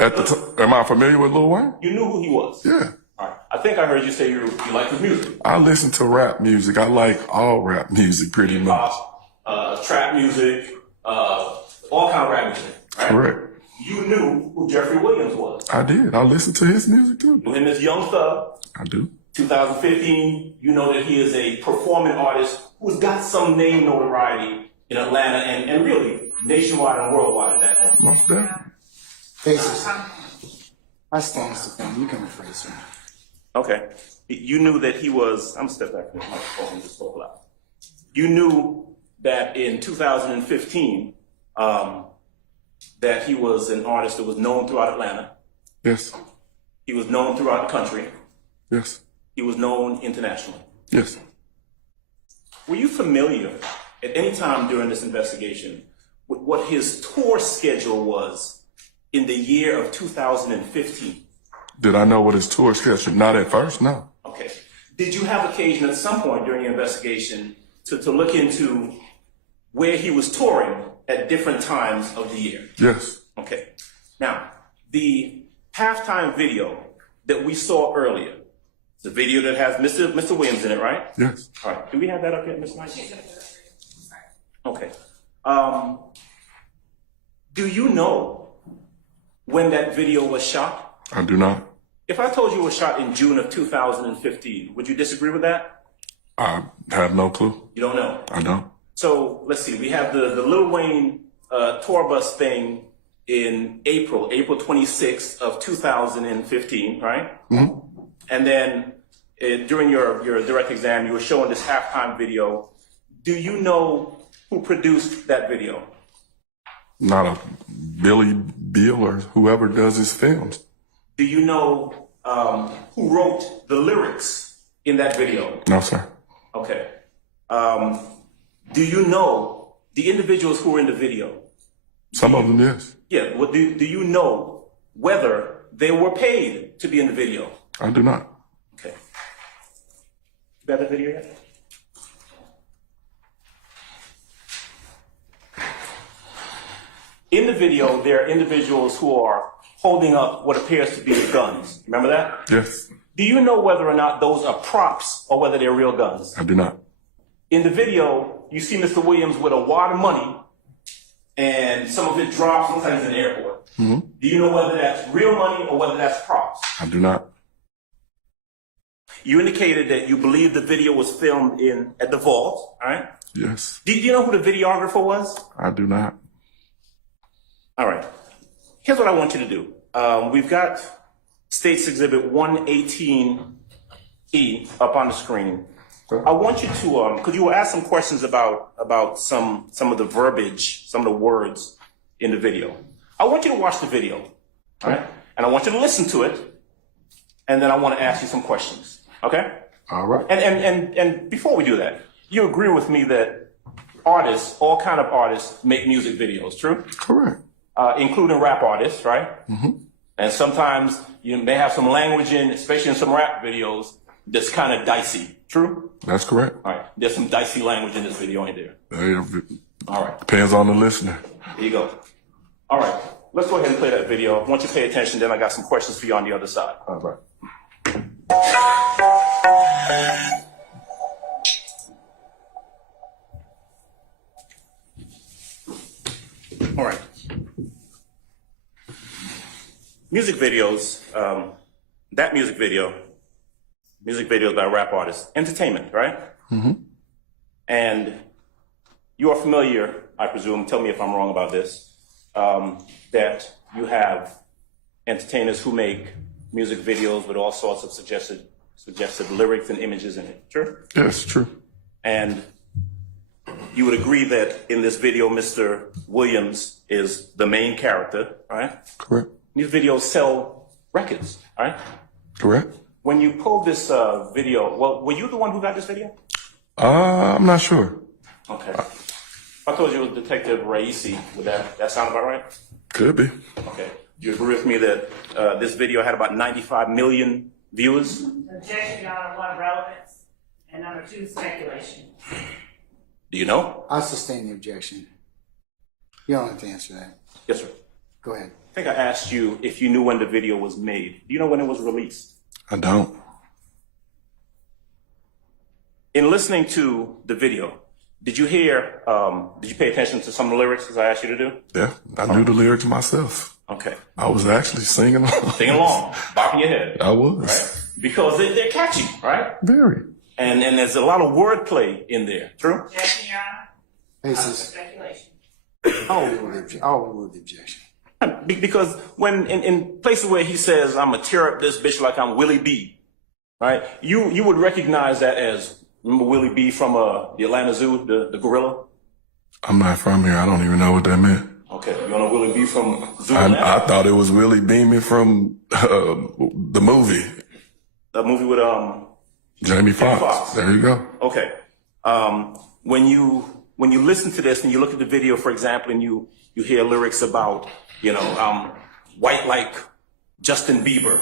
At the am I familiar with Lil Wayne? You knew who he was? Yeah. All right. I think I heard you say you like his music. I listen to rap music. I like all rap music pretty much. Trap music, all kind of rap music, right? Correct. You knew who Jeffrey Williams was. I did. I listened to his music too. Knew him as Young Thug. I do. 2015, you know that he is a performing artist who's got some name notoriety in Atlanta and really nationwide and worldwide at that point. Most definitely. Faces. I stand to them. You can rephrase me. Okay. You knew that he was, I'm gonna step back from this microphone and just spoke loud. You knew that in 2015, that he was an artist that was known throughout Atlanta. Yes. He was known throughout the country. Yes. He was known internationally. Yes. Were you familiar at any time during this investigation with what his tour schedule was in the year of 2015? Did I know what his tour schedule? Not at first, no. Okay. Did you have occasion at some point during your investigation to look into where he was touring at different times of the year? Yes. Okay. Now, the halftime video that we saw earlier, the video that has Mr. Williams in it, right? Yes. All right. Do we have that up here, Ms. Knight? Okay. Do you know when that video was shot? I do not. If I told you it was shot in June of 2015, would you disagree with that? I have no clue. You don't know? I don't. So let's see. We have the Lil Wayne tour bus thing in April 26th of 2015, right? Mm-hmm. And then during your direct exam, you were showing this halftime video. Do you know who produced that video? Not a Billy Bill or whoever does his films. Do you know who wrote the lyrics in that video? No, sir. Okay. Do you know the individuals who were in the video? Some of them, yes. Yeah. Well, do you know whether they were paid to be in the video? I do not. Okay. You got that video yet? In the video, there are individuals who are holding up what appears to be guns. Remember that? Yes. Do you know whether or not those are props or whether they're real guns? I do not. In the video, you see Mr. Williams with a wad of money, and some of it drops, sometimes in the airport. Mm-hmm. Do you know whether that's real money or whether that's props? I do not. You indicated that you believe the video was filmed at the vault, all right? Yes. Do you know who the videographer was? I do not. All right. Here's what I want you to do. We've got State's Exhibit 118E up on the screen. I want you to, because you were asked some questions about some of the verbiage, some of the words in the video. I want you to watch the video, all right? And I want you to listen to it, and then I want to ask you some questions, okay? All right. And before we do that, you agree with me that artists, all kind of artists, make music videos, true? Correct. Including rap artists, right? Mm-hmm. And sometimes you may have some language in, especially in some rap videos, that's kind of dicey. True? That's correct. All right. There's some dicey language in this video, ain't there? All right. Depends on the listener. There you go. All right. Let's go ahead and play that video. Once you pay attention, then I got some questions for you on the other side. All right. All right. Music videos, that music video is by rap artists, entertainment, right? Mm-hmm. And you are familiar, I presume, tell me if I'm wrong about this, that you have entertainers who make music videos with all sorts of suggestive lyrics and images in it, true? Yes, true. And you would agree that in this video, Mr. Williams is the main character, right? Correct. These videos sell records, right? Correct. When you pulled this video, well, were you the one who got this video? I'm not sure. Okay. I told you it was Detective Raisi. Would that sound about right? Could be. Okay. Do you agree with me that this video had about 95 million viewers? Objection, Your Honor. One, relevance, and number two, speculation. Do you know? I sustain the objection. You don't have to answer that. Yes, sir. Go ahead. I think I asked you if you knew when the video was made. Do you know when it was released? I don't. In listening to the video, did you pay attention to some of the lyrics as I asked you to do? Yeah, I knew the lyrics myself. Okay. I was actually singing along. Sing along, bopping your head. I was. Right? Because they're catchy, right? Very. And there's a lot of wordplay in there. True? Objection, Your Honor. Basis. Speculation. I'll rule the objection. Because when in places where he says, I'm gonna tear up this bitch like I'm Willie B, right? You would recognize that as, remember Willie B from the Atlanta Zoo, the gorilla? I'm not from here. I don't even know what that meant. Okay, you don't know Willie B from Zoo I Atlanta? thought it was Willie Beeman from the movie. The movie with Jamie Foxx. Foxx. There you go. Okay. When you listen to this and you look at the video, for example, and you hear lyrics about, white like Justin Bieber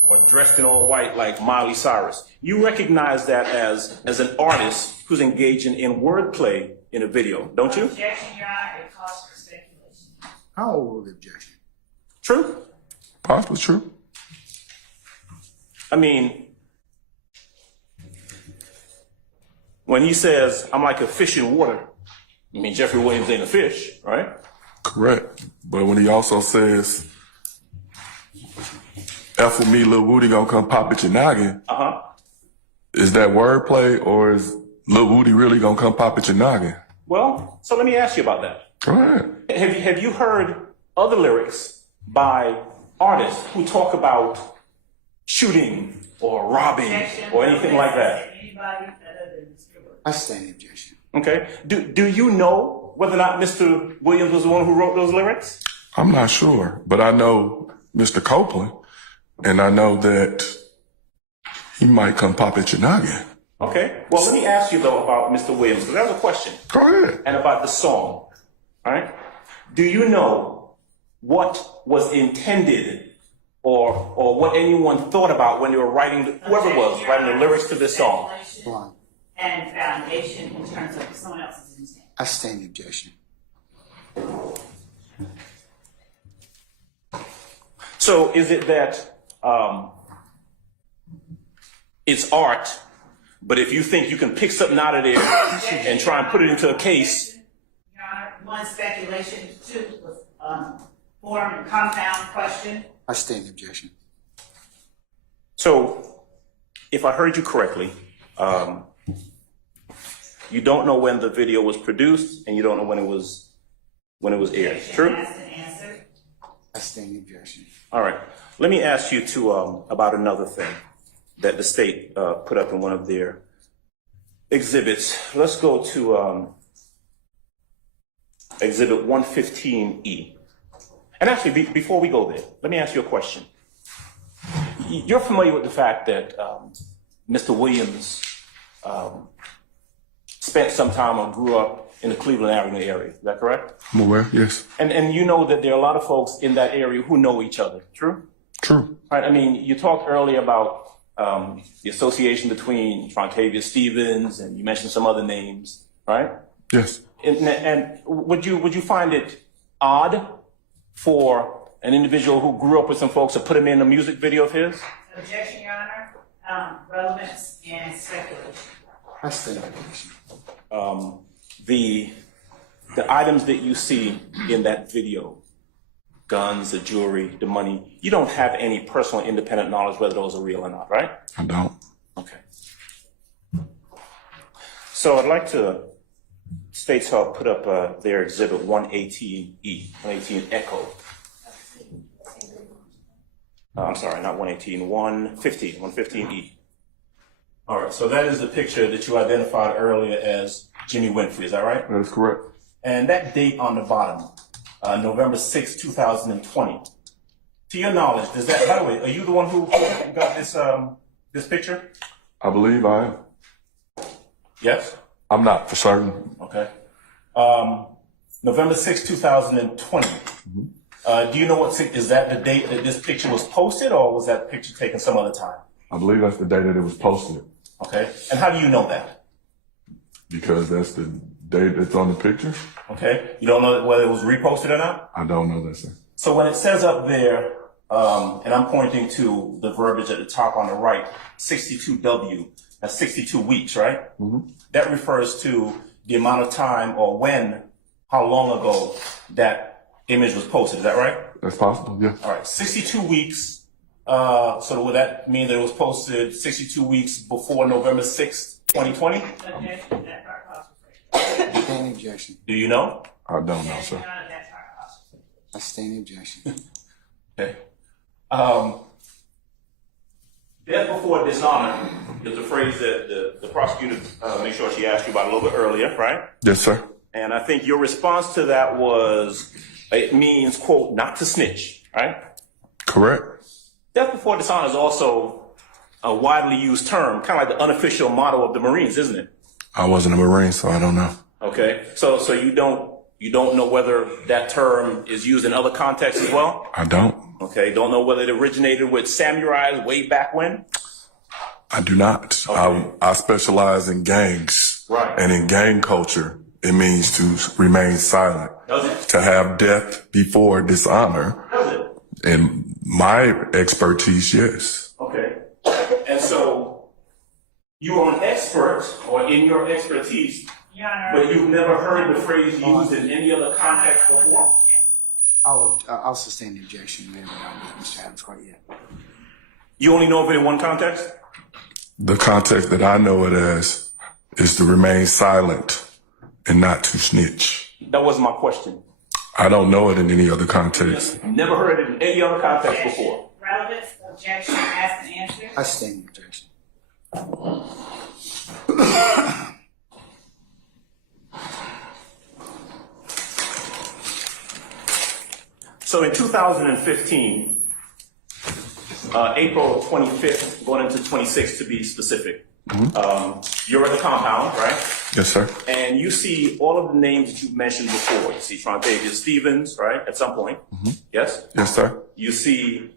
or dressed in all white like Miley Cyrus, you recognize that as an artist who's engaging in wordplay in a video, don't you? Objection, Your Honor. It calls for speculation. I'll rule the objection. True? Possibly true. I mean, when he says, I'm like a fish in water, I mean, Jeffrey Williams ain't a fish, right? Correct. But when he also says, F with me, Lil Woody gonna come pop at your noggin, is that wordplay or is Lil Woody really gonna come pop at your noggin? Well, so let me ask you about that. Go ahead. Have you heard other lyrics by artists who talk about shooting or robbing Objection. or anything like that? Anybody other than Mr. Woody. I stand the objection. Okay. Do you know whether or not Mr. Williams was the one who wrote those lyrics? I'm not sure, but I know Mr. Copeland, and I know that he might come pop at your noggin. Okay. Well, let me ask you though about Mr. Williams, because that was a question. Go ahead. And about the song, all right? Do you know what was intended or what anyone thought about when they were writing, whoever it was, writing the lyrics to this song? Speculation Blind. and foundation in terms of someone else's intent. I stand the objection. So is it that it's art, but if you think you can pick something out of there and try and put it into a case? Your Honor, one, speculation. Two, form and compound question. I stand the objection. So if I heard you correctly, you don't know when the video was produced and you don't know when it was aired. True? Asked and answered. I stand the objection. All right. Let me ask you about another thing that the state put up in one of their exhibits. Let's go to Exhibit 115E. And actually, before we go there, let me ask you a question. You're familiar with the fact that Mr. Williams spent some time or grew up in the Cleveland Avenue area. Is that correct? I'm aware, yes. And you know that there are a lot of folks in that area who know each other. True? True. Right. I mean, you talked earlier about the association between Trontavia Stevens, and you mentioned some other names, right? Yes. And would you find it odd for an individual who grew up with some folks to put him in a music video of his? Objection, Your Honor. Relevance and speculation. I stand the objection. The items that you see in that video, guns, the jewelry, the money, you don't have any personal independent knowledge whether those are real or not, right? I don't. Okay. So I'd like to States Health put up their exhibit 118E, 118 Echo. I'm sorry, not 118, 115, 115E. All right, so that is the picture that you identified earlier as Jimmy Winfrey, is that right? That is correct. And that date on the bottom, November 6, 2020. To your knowledge, does that, by the way, are you the one who got this picture? I believe I am. Yes? I'm not for certain. Okay. November 6, 2020. Do you know is that the date that this picture was posted, or was that picture taken some other time? I believe that's the day that it was posted. Okay. And how do you know that? Because that's the date that's on the picture. Okay. You don't know whether it was reposted or not? I don't know that, sir. So when it says up there, and I'm pointing to the verbiage at the top on the right, 62W, that's 62 weeks, right? Mm-hmm. That refers to the amount of time or when, how long ago that image was posted. Is that right? That's possible, yeah. All right, 62 weeks. So would that mean that it was posted 62 weeks before November 6th, 2020? Objection, that part calls for Standing objection. Do you know? I don't know, sir. that part calls for I stand objection. Okay. Death before dishonor is a phrase that the prosecutor made sure she asked you about a little bit earlier, right? Yes, sir. And I think your response to that was, it means, quote, not to snitch, right? Correct. Death before dishonor is also a widely used term, kind of like the unofficial motto of the Marines, isn't it? I wasn't a Marine, so I don't know. Okay. So you don't know whether that term is used in other contexts as well? I don't. Okay. Don't know whether it originated with samurais way back when? I do not. Okay. I specialize in gangs. Right. And in gang culture, it means to remain silent. Does it? To have death before dishonor. Does it? In my expertise, yes. Okay. And so you are an expert, or in your expertise, Your Honor. but you've never heard the phrase used in any other context before? I'll sustain the objection. We haven't done with Mr. Adams quite yet. You only know of it in one context? The context that I know it as is to remain silent and not to snitch. That wasn't my question. I don't know it in any other context. Never heard it in any other context before. Relevant objection, asked and answered. I stand objection. So in 2015, April 25th, going into 26th to be specific, you're at the compound, right? Yes, sir. And you see all of the names that you've mentioned before. You see Trontavia Stevens, right, at some point. Yes? Yes, sir. You see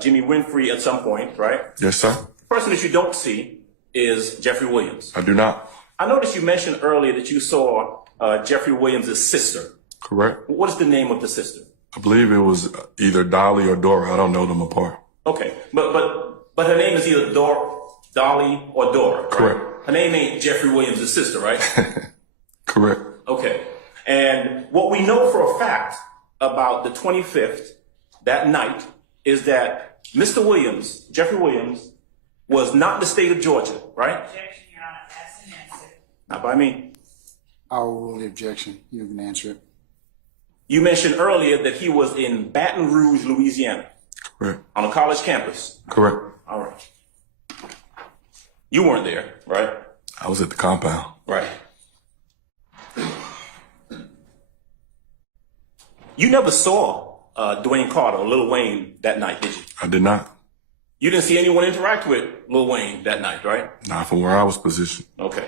Jimmy Winfrey at some point, right? Yes, sir. The person that you don't see is Jeffrey Williams. I do not. I noticed you mentioned earlier that you saw Jeffrey Williams' sister. Correct. What is the name of the sister? I believe it was either Dolly or Dora. I don't know them apart. Okay, but her name is either Dolly or Dora. Right? Correct. Her name ain't Jeffrey Williams' sister, right? Correct. Okay. And what we know for a fact about the 25th, that night, is that Mr. Williams, Jeffrey Williams, was not in the state of Georgia, right? Objection, Your Honor, asked and answered. Not by me. I'll rule the objection. You can answer it. You mentioned earlier that he was in Baton Rouge, Louisiana, Correct. on a college campus. Correct. All right. You weren't there, right? I was at the compound. Right. You never saw Dwayne Carter or Lil Wayne that night, did you? I did not. You didn't see anyone interact with Lil Wayne that night, right? Not from where I was positioned. Okay.